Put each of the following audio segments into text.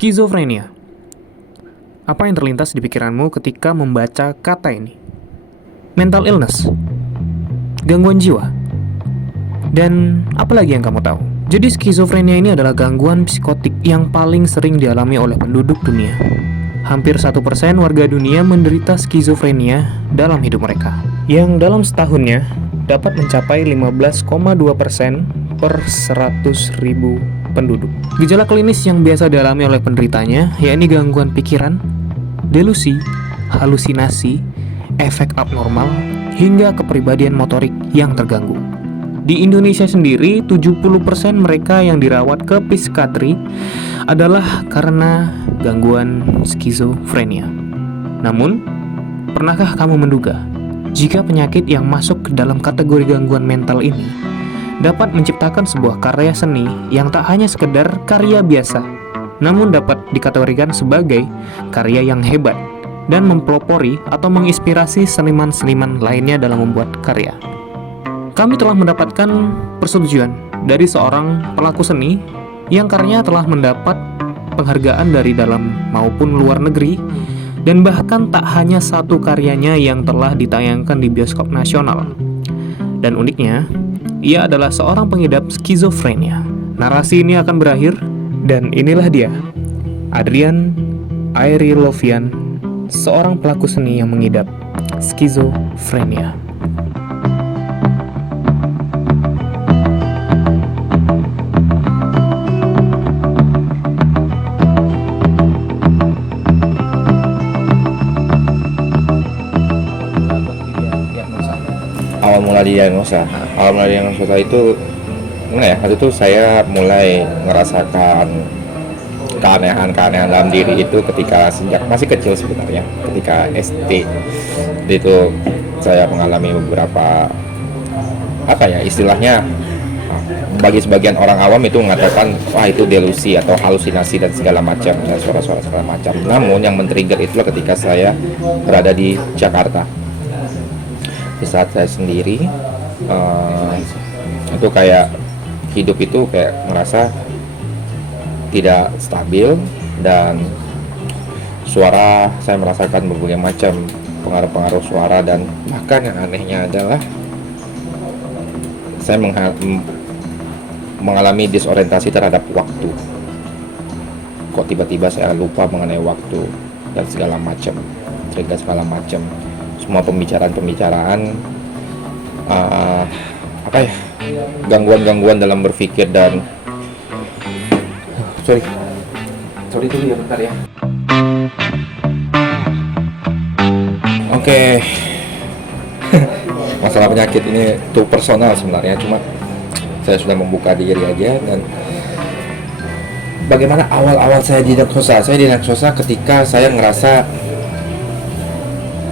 Skizofrenia. Apa yang terlintas di pikiranmu ketika membaca kata ini? Mental illness, gangguan jiwa, dan apa lagi yang kamu tahu? Jadi skizofrenia ini adalah gangguan psikotik yang paling sering dialami oleh penduduk dunia. Hampir 1% warga dunia menderita skizofrenia dalam hidup mereka, yang dalam setahunnya dapat mencapai 15,2% per 100.000 penduduk. Gejala klinis yang biasa dialami oleh penderitanya yakni gangguan pikiran, delusi, halusinasi, efek abnormal, hingga kepribadian motorik yang terganggu. Di Indonesia sendiri, 70% mereka yang dirawat ke psikiatri adalah karena gangguan skizofrenia. Namun, pernahkah kamu menduga jika penyakit yang masuk ke dalam kategori gangguan mental ini dapat menciptakan sebuah karya seni yang tak hanya sekedar karya biasa, namun dapat dikategorikan sebagai karya yang hebat dan mempelopori atau menginspirasi seniman-seniman lainnya dalam membuat karya. Kami telah mendapatkan persetujuan dari seorang pelaku seni yang karyanya telah mendapat penghargaan dari dalam maupun luar negeri, dan bahkan tak hanya satu karyanya yang telah ditayangkan di bioskop nasional. Dan uniknya, ia adalah seorang pengidap skizofrenia. Narasi ini akan berakhir, dan inilah dia, Adrian Airilovian, seorang pelaku seni yang mengidap skizofrenia. Awal mula diagnosa itu gimana ya, waktu itu saya mulai merasakan keanehan dalam diri itu ketika sejak masih kecil sebenarnya. Ketika SD itu saya mengalami beberapa istilahnya, bagi sebagian orang awam itu mengatakan wah itu delusi atau halusinasi dan segala macam, dan suara-suara segala macam. Namun yang men-trigger itulah ketika saya berada di Jakarta. Di saat saya sendiri, itu kayak hidup itu kayak merasa tidak stabil, dan suara saya merasakan berbagai macam pengaruh-pengaruh suara, dan bahkan yang anehnya adalah saya mengalami disorientasi terhadap waktu. Kok tiba-tiba saya lupa mengenai waktu dan segala macam, semua pembicaraan gangguan dalam berpikir. Dan sorry dulu ya, bentar ya. Oke. Masalah penyakit ini tuh personal sebenarnya, cuma saya sudah membuka diri aja. Dan bagaimana awal-awal saya didiagnosa ketika saya ngerasa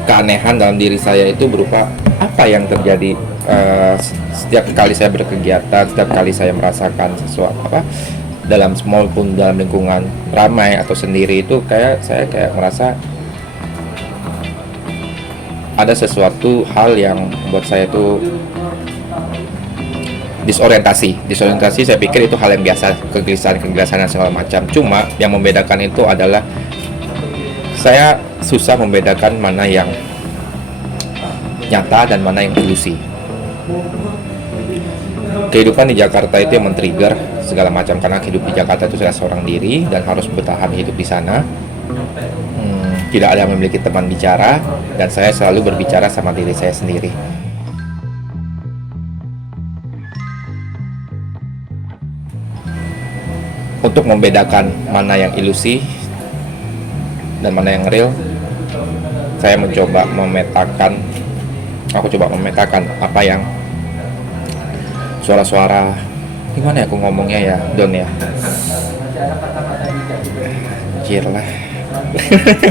keanehan dalam diri saya itu berupa apa yang terjadi setiap kali saya berkegiatan, setiap kali saya merasakan sesuatu dalam small pun dalam lingkungan ramai atau sendiri, itu saya merasa ada sesuatu hal yang buat saya itu disorientasi. Saya pikir itu hal yang biasa, kegelisahan dan segala macam. Cuma yang membedakan itu adalah saya susah membedakan mana yang nyata dan mana yang ilusi. Kehidupan di Jakarta itu yang men-trigger segala macam, karena hidup di Jakarta itu saya seorang diri dan harus bertahan hidup di sana. Tidak ada yang memiliki teman bicara, dan saya selalu berbicara sama diri saya sendiri. Untuk membedakan mana yang ilusi dan mana yang real, saya coba memetakan apa yang suara-suara, gimana ya aku ngomongnya ya, Don ya, anjir lah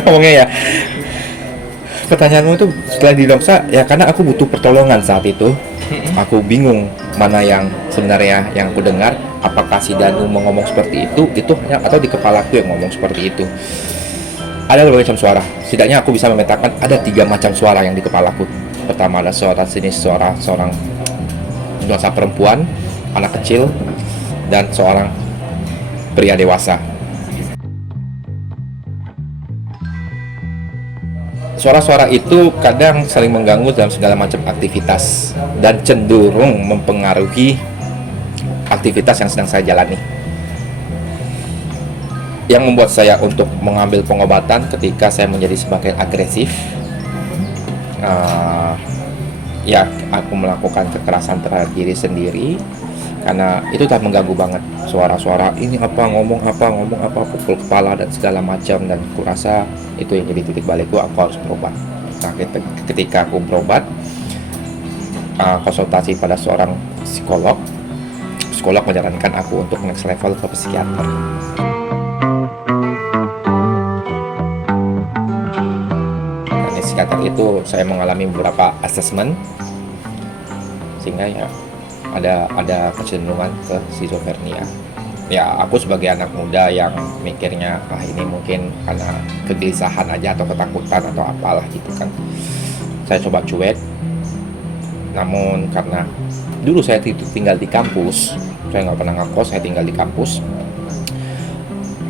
ngomongnya ya. Pertanyaanmu itu setelah didiagnosa ya, karena aku butuh pertolongan saat itu. Aku bingung mana yang sebenarnya yang aku dengar, apakah si Danu mau ngomong seperti itu hanya, atau di kepalaku yang ngomong seperti itu. Ada berbagai macam suara. Setidaknya aku bisa memetakan ada 3 macam suara yang di kepalaku. Pertama ada suara seorang nuansa perempuan, anak kecil, dan seorang pria dewasa. suara-suara itu kadang saling mengganggu dalam segala macam aktivitas dan cenderung mempengaruhi aktivitas yang sedang saya jalani. Yang membuat saya untuk mengambil pengobatan ketika saya menjadi semakin agresif. Ya, aku melakukan kekerasan terhadap diri sendiri karena itu telah mengganggu banget. Suara-suara ini apa, ngomong apa, pukul kepala dan segala macam, dan aku rasa itu yang jadi titik balikku, aku harus berobat. Nah, ketika aku berobat, konsultasi pada seorang psikolog menyarankan aku untuk next level ke psikiater. Nah, di psikiater itu saya mengalami beberapa assessment sehingga ya ada kecenderungan ke schizophrenia. Ya, aku sebagai anak muda yang mikirnya ini mungkin karena kegelisahan aja atau ketakutan atau apalah gitu kan, saya coba cuek. Namun karena dulu saya tinggal di kampus, saya nggak pernah ngekos, saya tinggal di kampus,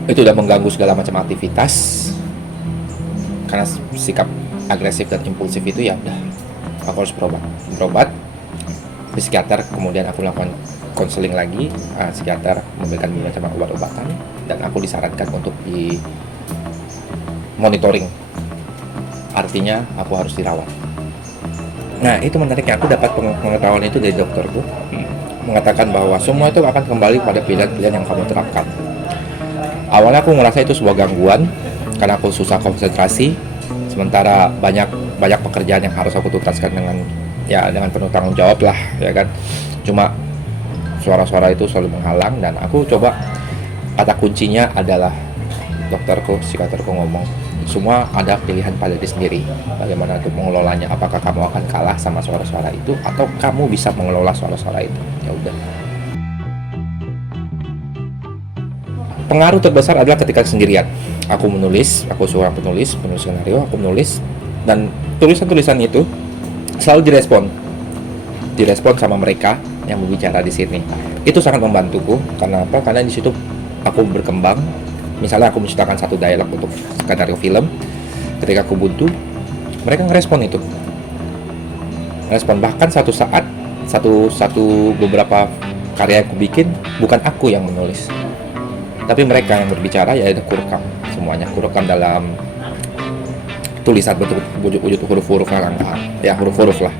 itu udah mengganggu segala macam aktivitas. Karena sikap agresif dan impulsif itu, ya udah, aku harus berobat psikiater. Kemudian aku lakukan konseling lagi, psikiater memberikan beberapa obat-obatan, dan aku disarankan untuk di monitoring, artinya aku harus dirawat. Nah, itu menariknya, aku dapat pengetahuan itu dari dokterku, mengatakan bahwa semua itu akan kembali pada pilihan-pilihan yang kamu terapkan. Awalnya aku ngerasa itu sebuah gangguan karena aku susah konsentrasi, sementara banyak pekerjaan yang harus aku tuntaskan dengan penuh tanggung jawab lah, ya kan. Cuma suara-suara itu selalu menghalang, dan aku coba, kata kuncinya adalah dokterku, psikiaterku ngomong, semua ada pilihan pada diri sendiri, bagaimana untuk mengelolanya. Apakah kamu akan kalah sama suara-suara itu atau kamu bisa mengelola suara-suara itu. Ya udah. Pengaruh terbesar adalah ketika sendirian. Aku seorang penulis skenario, aku menulis, dan tulisan-tulisan itu selalu direspon sama mereka yang berbicara di sini. Itu sangat membantuku. Karena apa? Karena di situ aku berkembang. Misalnya aku menciptakan satu dialog untuk skenario film, ketika aku buntu, mereka ngerespon itu. Bahkan satu saat, beberapa karya yang aku bikin, bukan aku yang menulis, tapi mereka yang berbicara, ya aku rekam semuanya. Aku rekam dalam tulisan bentuk wujud huruf-huruf lah. Ya, huruf-huruf lah.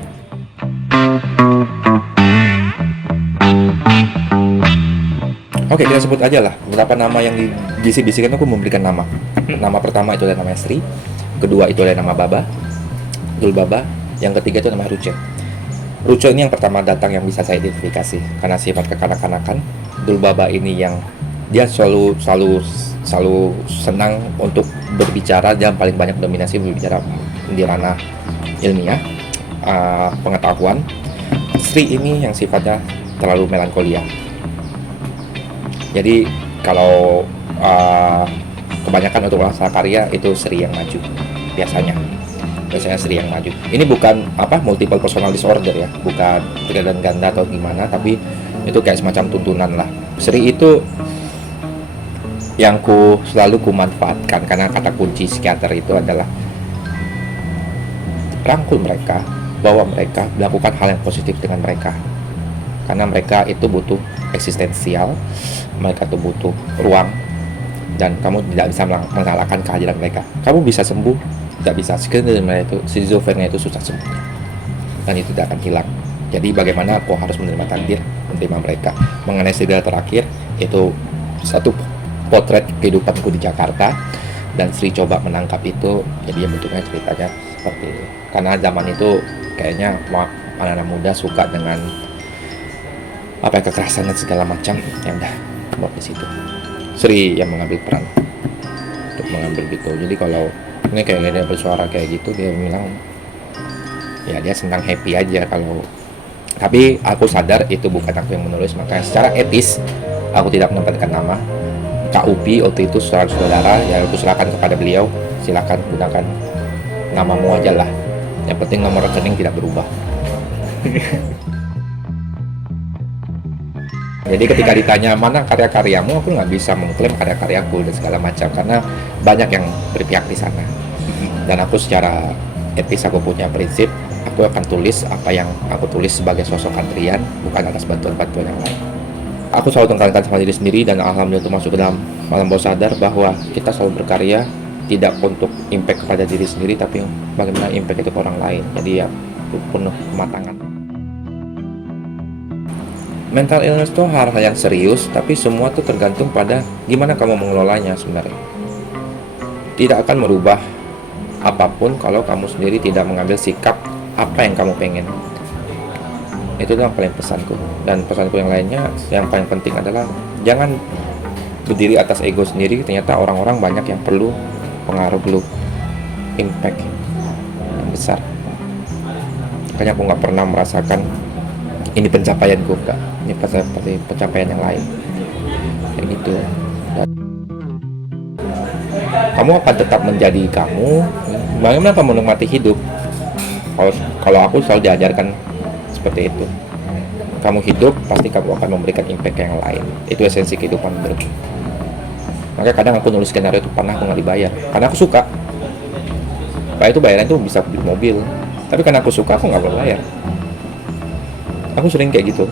Oke, kita sebut aja lah beberapa nama yang dibisik-bisikan. Aku memberikan nama. Nama pertama itu adalah nama Sri, kedua itu adalah nama Baba, Dul Baba, yang ketiga itu nama Ruce. Ruce ini yang pertama datang yang bisa saya identifikasi karena sifat kekanak-kanakan. Dul Baba ini yang dia selalu senang untuk berbicara, dia paling banyak dominasi berbicara di ranah ilmiah, pengetahuan. Sri ini yang sifatnya terlalu melankolia. Jadi kalau kebanyakan untuk masalah karya itu Sri yang maju biasanya Sri yang maju. Ini bukan multiple personal disorder ya, bukan keadaan ganda atau gimana, tapi itu kayak semacam tuntunan lah. Sri itu yang selalu manfaatkan, karena kata kunci psikiater itu adalah rangkul mereka, bawa mereka, melakukan hal yang positif dengan mereka, karena mereka itu butuh eksistensial, mereka itu butuh ruang, dan kamu tidak bisa mengalahkan kehadiran mereka. Kamu bisa sembuh, tidak bisa. Schizophrenia itu susah sembuh, dan itu tidak akan hilang. Jadi bagaimana aku harus menerima takdir, menerima mereka. Mengenai serial terakhir, itu satu potret kehidupanku di Jakarta, dan Sri coba menangkap itu. Jadi bentuknya ceritanya seperti itu. Karena zaman itu kayaknya anak-anak muda suka dengan kekerasan dan segala macam, ya udah buat di situ. Sri yang mengambil peran untuk mengambil gitu. Jadi kalau ini kayak dia bersuara kayak gitu, dia bilang ya dia senang, happy aja kalau. Tapi aku sadar itu bukan aku yang menulis, makanya secara etis aku tidak menempatkan nama. Kak Upi waktu itu saudara, ya aku silakan kepada beliau, silakan gunakan namamu aja lah. Yang penting nomor rekening tidak berubah. Jadi ketika ditanya mana karya-karyamu, aku nggak bisa mengklaim karya-karyaku dan segala macam, karena banyak yang berpihak di sana. Dan aku secara etis, aku punya prinsip. Aku akan tulis apa yang aku tulis sebagai sosok Adrian, bukan atas bantuan-bantuan yang lain. Aku selalu tekankan sama diri sendiri, dan alhamdulillah itu masuk ke dalam alam bawah sadar bahwa kita selalu berkarya tidak untuk impact kepada diri sendiri, tapi bagaimana impact itu ke orang lain. Jadi ya itu penuh kematangan. Mental illness itu hal yang serius, tapi semua tuh tergantung pada gimana kamu mengelolanya sebenarnya. Tidak akan merubah apapun kalau kamu sendiri tidak mengambil sikap apa yang kamu pengen. Itu yang paling pesanku. Dan pesanku yang lainnya, yang paling penting adalah jangan berdiri atas ego sendiri. Ternyata orang-orang banyak yang perlu pengaruh lu, impact yang besar. Makanya aku nggak pernah merasakan ini pencapaianku, enggak. Ini seperti pencapaian yang lain, kayak gitu. Dan kamu akan tetap menjadi kamu. Bagaimana kamu menikmati hidup? Kalau aku selalu diajarkan seperti itu. Kamu hidup, pasti kamu akan memberikan impact yang lain. Itu esensi kehidupan menurutku. Makanya kadang aku nulis skenario itu pernah aku nggak dibayar, karena aku suka. Kayak itu bayaran itu bisa beli mobil, tapi karena aku suka aku nggak perlu bayar. Aku sering kayak gitu.